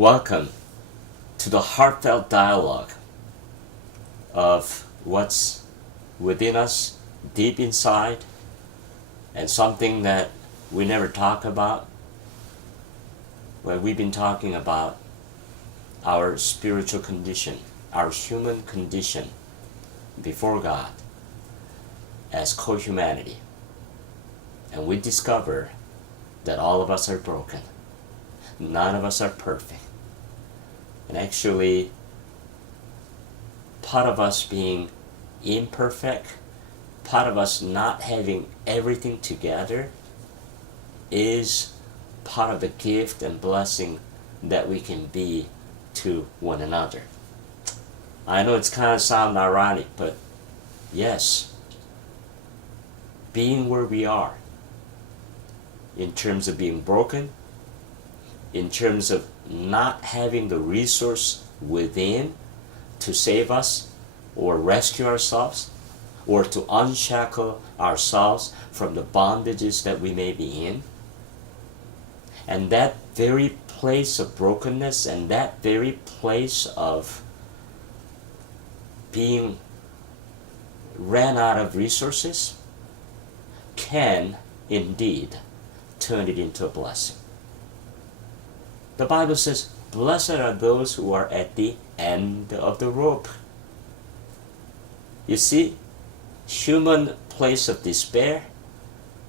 Welcome to the heartfelt dialogue of what's within us, deep inside, and something that we never talk about. Well, we've been talking about our spiritual condition, our human condition before God as co-humanity. And we discover that all of us are broken. None of us are perfect. And actually, part of us being imperfect, part of us not having everything together, is part of the gift and blessing that we can be to one another. I know it's kind of sound ironic, but yes, being where we are, in terms of being broken, in terms of not having the resource within to save us or rescue ourselves or to unshackle ourselves from the bondages that we may be in. And that very place of brokenness and that very place of being ran out of resources can indeed turn it into a blessing. The Bible says, blessed are those who are at the end of the rope. You see, human place of despair,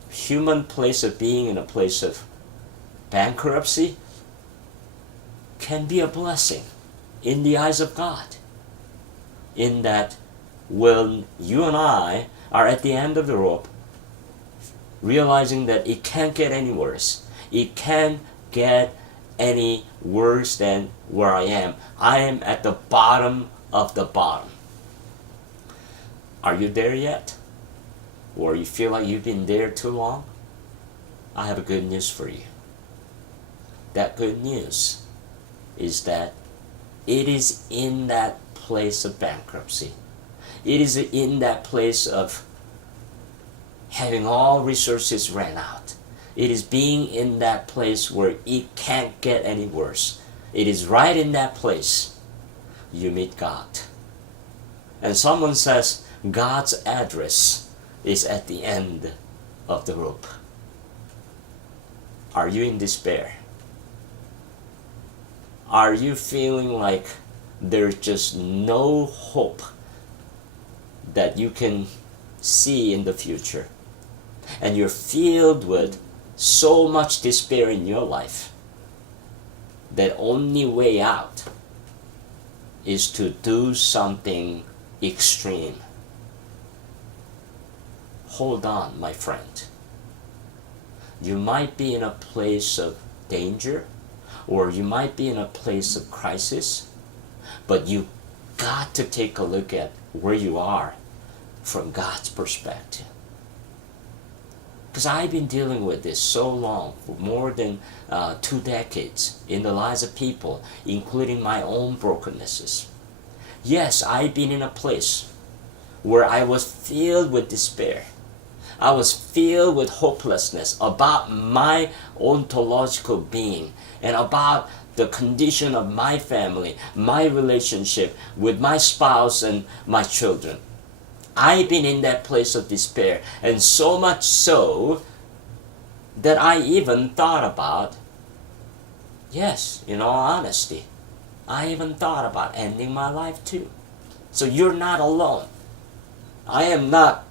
human place of being in a place of bankruptcy can be a blessing in the eyes of God. In that when you and I are at the end of the rope, realizing that it can't get any worse, it can't get any worse than where I am. I am at the bottom of the bottom. Are you there yet? Or you feel like you've been there too long? I have a good news for you. That good news is that it is in that place of bankruptcy. It is in that place of having all resources ran out. It is being in that place where it can't get any worse. It is right in that place you meet God. And someone says God's address is at the end of the rope. Are you in despair? Are you feeling like there's just no hope that you can see in the future? And you're filled with so much despair in your life that only way out is to do something extreme. Hold on, my friend. You might be in a place of danger, or you might be in a place of crisis, but you got to take a look at where you are from God's perspective. Because I've been dealing with this so long, for more than 2 decades, in the lives of people, including my own brokennesses. Yes, I've been in a place where I was filled with despair. I was filled with hopelessness about my ontological being and about the condition of my family, my relationship with my spouse and my children. I've been in that place of despair, and so much so that I even thought about, yes, in all honesty, I even thought about ending my life too. So you're not alone. I am not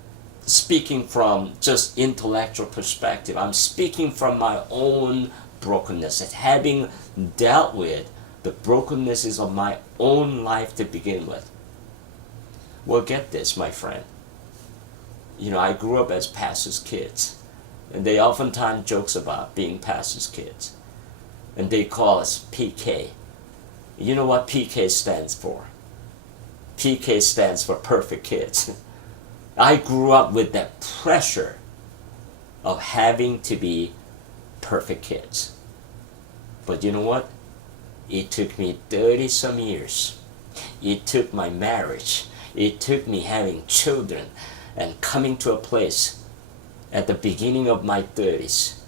speaking from just intellectual perspective. I'm speaking from my own brokenness, and having dealt with the brokennesses of my own life to begin with. Well, get this, my friend. You know, I grew up as pastor's kids, and they oftentimes jokes about being pastor's kids, and they call us PK. You know what PK stands for? PK stands for perfect kids. I grew up with that pressure of having to be perfect kids. But you know what? It took me 30 some years. It took my marriage. It took me having children and coming to a place at the beginning of my 30s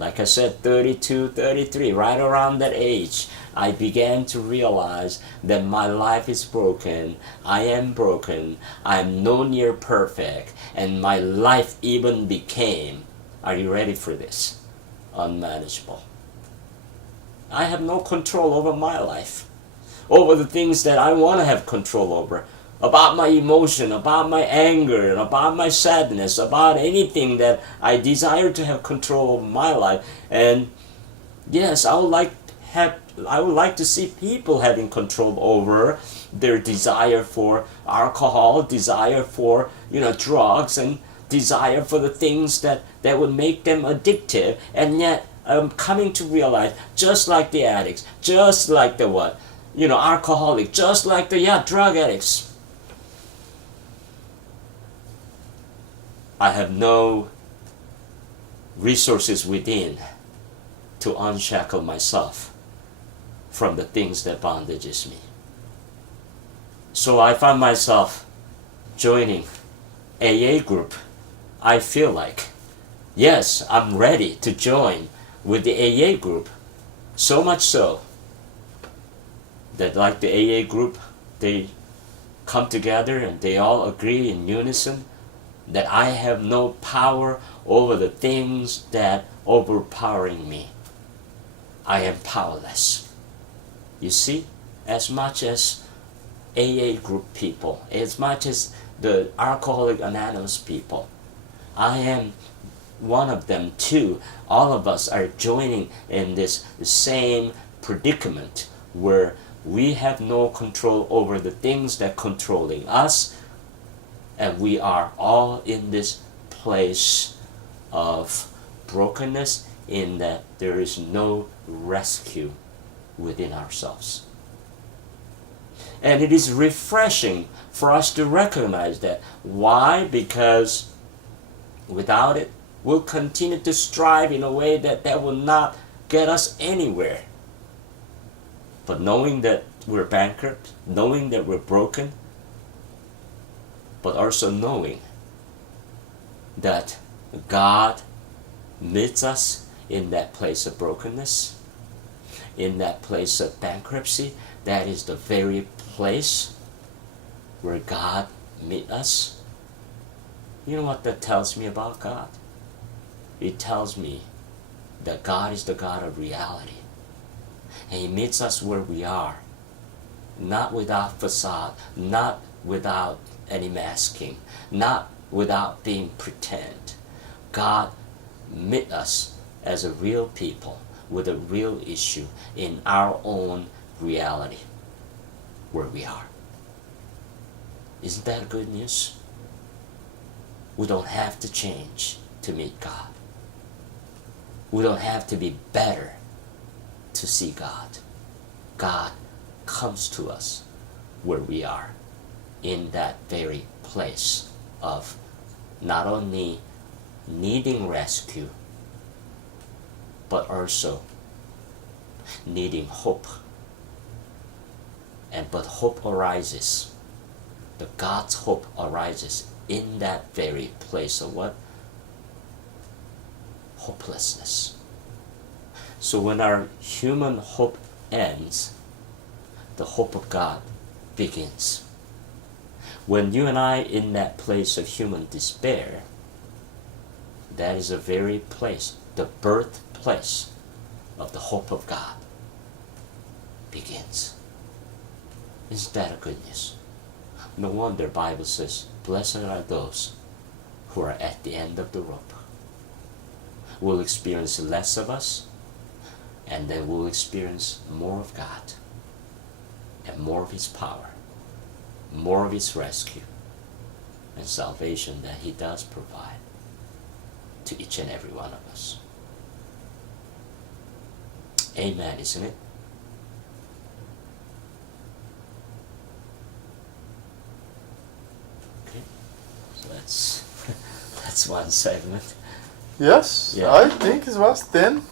Like I said, 32, 33, right around that age, I began to realize that my life is broken. I am broken. I am no near perfect. And my life even became, are you ready for this? Unmanageable. I have no control over my life, over the things that I want to have control over, about my emotion, about my anger, about my sadness, about anything that I desire to have control over my life. And yes, I would like to see people having control over their desire for alcohol, desire for drugs, and desire for the things that would make them addictive. And yet I'm coming to realize, just like the addicts, just like the alcoholic, just like the drug addicts, I have no resources within to unshackle myself from the things that bondages me. So I find myself joining AA group. I feel like, yes, I'm ready to join with the AA group. So much so that, like the AA group, they come together and they all agree in unison that I have no power over the things that overpowering me. I am powerless. You see, as much as AA group people, as much as the Alcoholic Anonymous people, I am one of them too. All of us are joining in this same predicament where we have no control over the things that controlling us, and we are all in this place of brokenness, in that there is no rescue within ourselves. And it is refreshing for us to recognize that. Why? Because without it, we'll continue to strive in a way that will not get us anywhere. But knowing that we're bankrupt, knowing that we're broken, but also knowing that God meets us in that place of brokenness, in that place of bankruptcy, that is the very place where God meets us. You know what that tells me about God? It tells me that God is the God of reality. And He meets us where we are, not without facade, not without any masking, not without being pretend. God meets us as a real people with a real issue in our own reality where we are. Isn't that good news? We don't have to change to meet God. We don't have to be better to see God. God comes to us where we are, in that very place of not only needing rescue, but also needing hope. But hope arises, the God's hope arises in that very place of what? Hopelessness. So when our human hope ends, the hope of God begins. When you and I in that place of human despair, that is the very place, the birthplace of the hope of God begins. Isn't that a good news? No wonder the Bible says, blessed are those who are at the end of the rope. We'll experience less of us, and then we'll experience more of God, and more of His power, more of His rescue, and salvation that He does provide to each and every one of us. Amen, isn't it? Okay, so that's one segment. Yes, Yeah. I think it was 10.